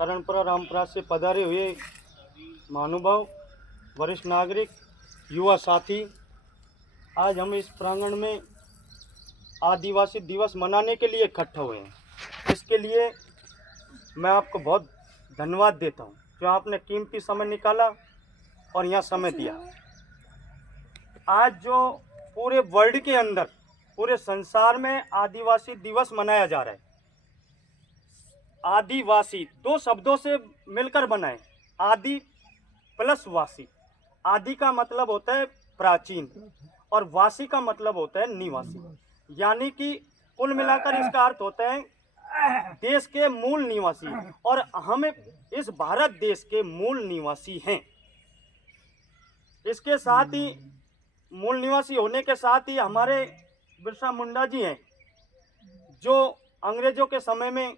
करणपुरा रामपुरा से पधारे हुए महानुभाव, वरिष्ठ नागरिक, युवा साथी, आज हम इस प्रांगण में आदिवासी दिवस मनाने के लिए इकट्ठा हुए हैं। इसके लिए मैं आपको बहुत धन्यवाद देता हूं जो आपने कीमती समय निकाला और यहाँ समय दिया। आज जो पूरे वर्ल्ड के अंदर, पूरे संसार में आदिवासी दिवस मनाया जा रहा है। आदिवासी दो शब्दों से मिलकर बना है, आदि प्लस वासी। आदि का मतलब होता है प्राचीन और वासी का मतलब होता है निवासी, यानी कि कुल मिलाकर इसका अर्थ होता है देश के मूल निवासी, और हम इस भारत देश के मूल निवासी हैं। इसके साथ ही मूल निवासी होने के साथ ही हमारे बिरसा मुंडा जी हैं, जो अंग्रेजों के समय में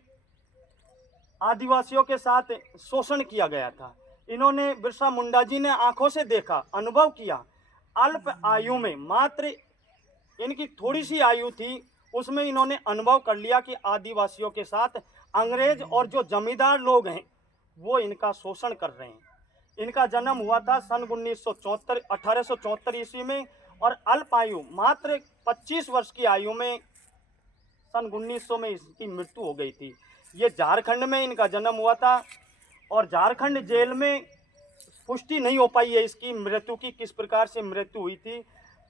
आदिवासियों के साथ शोषण किया गया था। इन्होंने, बिरसा मुंडा जी ने आंखों से देखा, अनुभव किया। अल्प आयु में, मात्र इनकी थोड़ी सी आयु थी, उसमें इन्होंने अनुभव कर लिया कि आदिवासियों के साथ अंग्रेज और जो जमींदार लोग हैं वो इनका शोषण कर रहे हैं। इनका जन्म हुआ था सन 1874 ईस्वी में, और अल्प आयु मात्र 25 वर्ष की आयु में सन 1900 में इसकी मृत्यु हो गई थी। ये झारखंड में इनका जन्म हुआ था, और झारखंड जेल में पुष्टि नहीं हो पाई है इसकी मृत्यु की, किस प्रकार से मृत्यु हुई थी।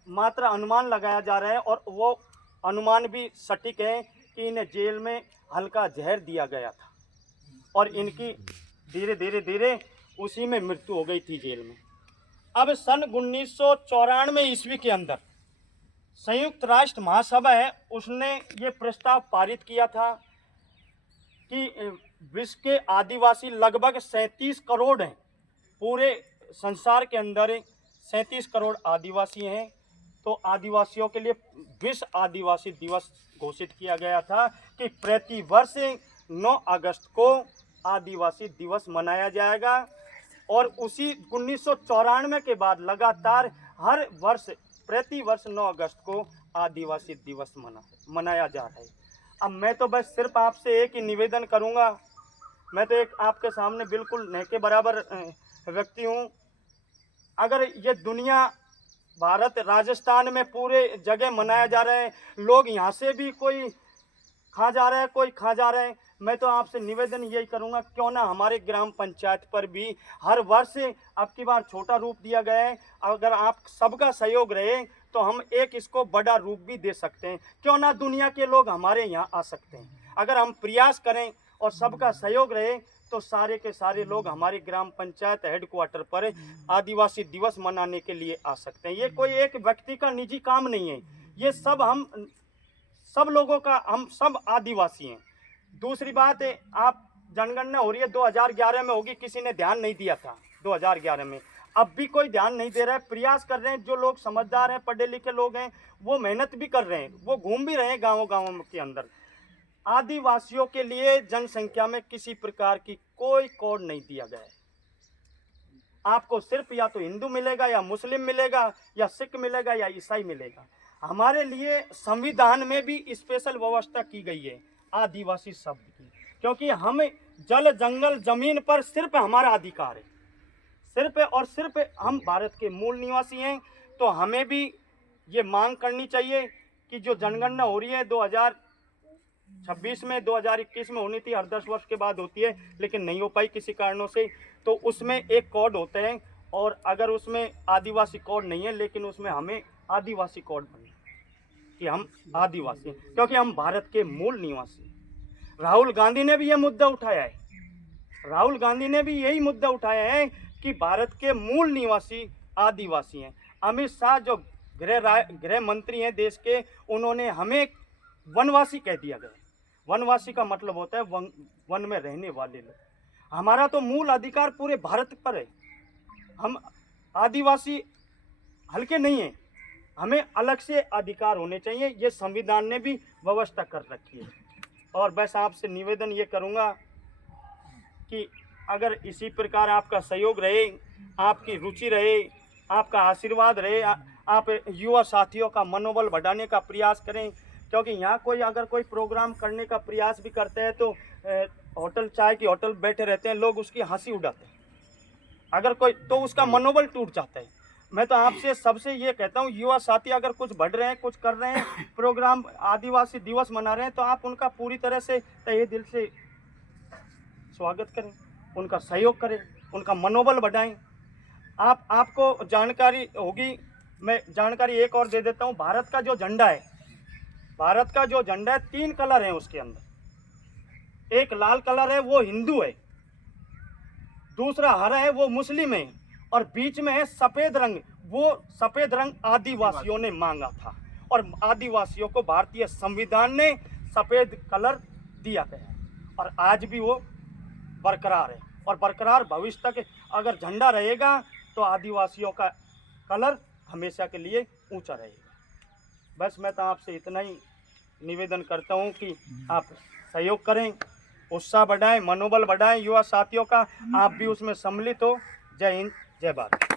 मात्र अनुमान लगाया जा रहा है, और वो अनुमान भी सटीक है कि इन्हें जेल में हल्का जहर दिया गया था और इनकी धीरे धीरे उसी में मृत्यु हो गई थी जेल में। अब सन 1994 ईस्वी के अंदर संयुक्त राष्ट्र महासभा है, उसने ये प्रस्ताव पारित किया था कि विश्व के आदिवासी लगभग 37 करोड़ हैं। पूरे संसार के अंदर 37 करोड़ आदिवासी हैं। तो आदिवासियों के लिए विश्व आदिवासी दिवस घोषित किया गया था कि प्रति वर्ष 9 अगस्त को आदिवासी दिवस मनाया जाएगा। और उसी 1994 के बाद लगातार हर वर्ष, प्रति वर्ष 9 अगस्त को आदिवासी दिवस मनाया जा रहा है। अब मैं तो बस सिर्फ आपसे एक ही निवेदन करूंगा। मैं तो एक आपके सामने बिल्कुल न के बराबर व्यक्ति हूं। अगर ये दुनिया, भारत, राजस्थान में पूरे जगह मनाया जा रहा है, लोग यहाँ से भी कोई खा जा रहा है, कोई खा जा रहा है, मैं तो आपसे निवेदन यही करूँगा, क्यों ना हमारे ग्राम पंचायत पर भी हर वर्ष अब की बार छोटा रूप दिया गया है। अगर आप सबका सहयोग रहे तो हम एक इसको बड़ा रूप भी दे सकते हैं। क्यों ना दुनिया के लोग हमारे यहाँ आ सकते हैं। अगर हम प्रयास करें और सबका सहयोग रहे तो सारे के सारे लोग हमारे ग्राम पंचायत हेडक्वार्टर पर आदिवासी दिवस मनाने के लिए आ सकते हैं। ये कोई एक व्यक्ति का निजी काम नहीं है, ये सब हम सब लोगों का, हम सब आदिवासी हैं। दूसरी बात है, आप जनगणना हो रही है 2011 में होगी, किसी ने ध्यान नहीं दिया था 2011 में, अब भी कोई ध्यान नहीं दे रहा है। प्रयास कर रहे हैं, जो लोग समझदार हैं, पढ़े लिखे लोग हैं, वो मेहनत भी कर रहे हैं, वो घूम भी रहे हैं गाँव के अंदर। आदिवासियों के लिए जनसंख्या में किसी प्रकार की कोई कोड नहीं दिया गया है। आपको सिर्फ या तो हिंदू मिलेगा, या मुस्लिम मिलेगा, या सिख मिलेगा, या ईसाई मिलेगा। हमारे लिए संविधान में भी स्पेशल व्यवस्था की गई है आदिवासी शब्द की, क्योंकि हम जल जंगल जमीन पर सिर्फ हमारा अधिकार है, सिर्फ और सिर्फ हम भारत के मूल निवासी हैं। तो हमें भी ये मांग करनी चाहिए कि जो जनगणना हो रही है 2026 में, 2021 में होनी थी, हर 10 वर्ष के बाद होती है, लेकिन नहीं हो पाई किसी कारणों से। तो उसमें एक कोड होता है, और अगर उसमें आदिवासी कोड नहीं है, लेकिन उसमें हमें आदिवासी कोड बनना कि हम आदिवासी हैं, क्योंकि हम भारत के मूल निवासी। राहुल गांधी ने भी ये मुद्दा उठाया है, राहुल गांधी ने भी यही मुद्दा उठाया है कि भारत के मूल निवासी आदिवासी हैं। अमित शाह जो गृह मंत्री हैं देश के, उन्होंने हमें वनवासी कह दिया गया। वनवासी का मतलब होता है वन में रहने वाले लोग। हमारा तो मूल अधिकार पूरे भारत पर है, हम आदिवासी हल्के नहीं हैं, हमें अलग से अधिकार होने चाहिए। ये संविधान ने भी व्यवस्था कर रखी है। और बस आपसे निवेदन ये करूँगा कि अगर इसी प्रकार आपका सहयोग रहे, आपकी रुचि रहे, आपका आशीर्वाद रहे, आप युवा साथियों का मनोबल बढ़ाने का प्रयास करें, क्योंकि यहाँ कोई अगर कोई प्रोग्राम करने का प्रयास भी करते हैं तो होटल होटल, चाय की होटल बैठे रहते हैं लोग, उसकी हंसी उड़ाते हैं, अगर कोई तो उसका मनोबल टूट जाता है। मैं तो आपसे सबसे ये कहता हूँ, युवा साथी अगर कुछ बढ़ रहे हैं, कुछ कर रहे हैं, प्रोग्राम आदिवासी दिवस मना रहे हैं, तो आप उनका पूरी तरह से तहे दिल से स्वागत करें, उनका सहयोग करें, उनका मनोबल बढ़ाएं। आपको जानकारी होगी, मैं जानकारी एक और दे देता हूँ। भारत का जो झंडा है, भारत का जो झंडा है 3 कलर हैं उसके अंदर। एक लाल कलर है वो हिंदू है, दूसरा हरा है वो मुस्लिम है, और बीच में है सफेद रंग। वो सफेद रंग आदिवासियों ने मांगा था, और आदिवासियों को भारतीय संविधान ने सफेद कलर दिया गया है, और आज भी वो बरकरार है, और बरकरार भविष्य तक अगर झंडा रहेगा तो आदिवासियों का कलर हमेशा के लिए ऊंचा रहेगा। बस मैं तो आपसे इतना ही निवेदन करता हूं कि आप सहयोग करें, उत्साह बढ़ाएं, मनोबल बढ़ाएं युवा साथियों का, आप भी उसमें सम्मिलित हो। जय हिंद, जय भारत।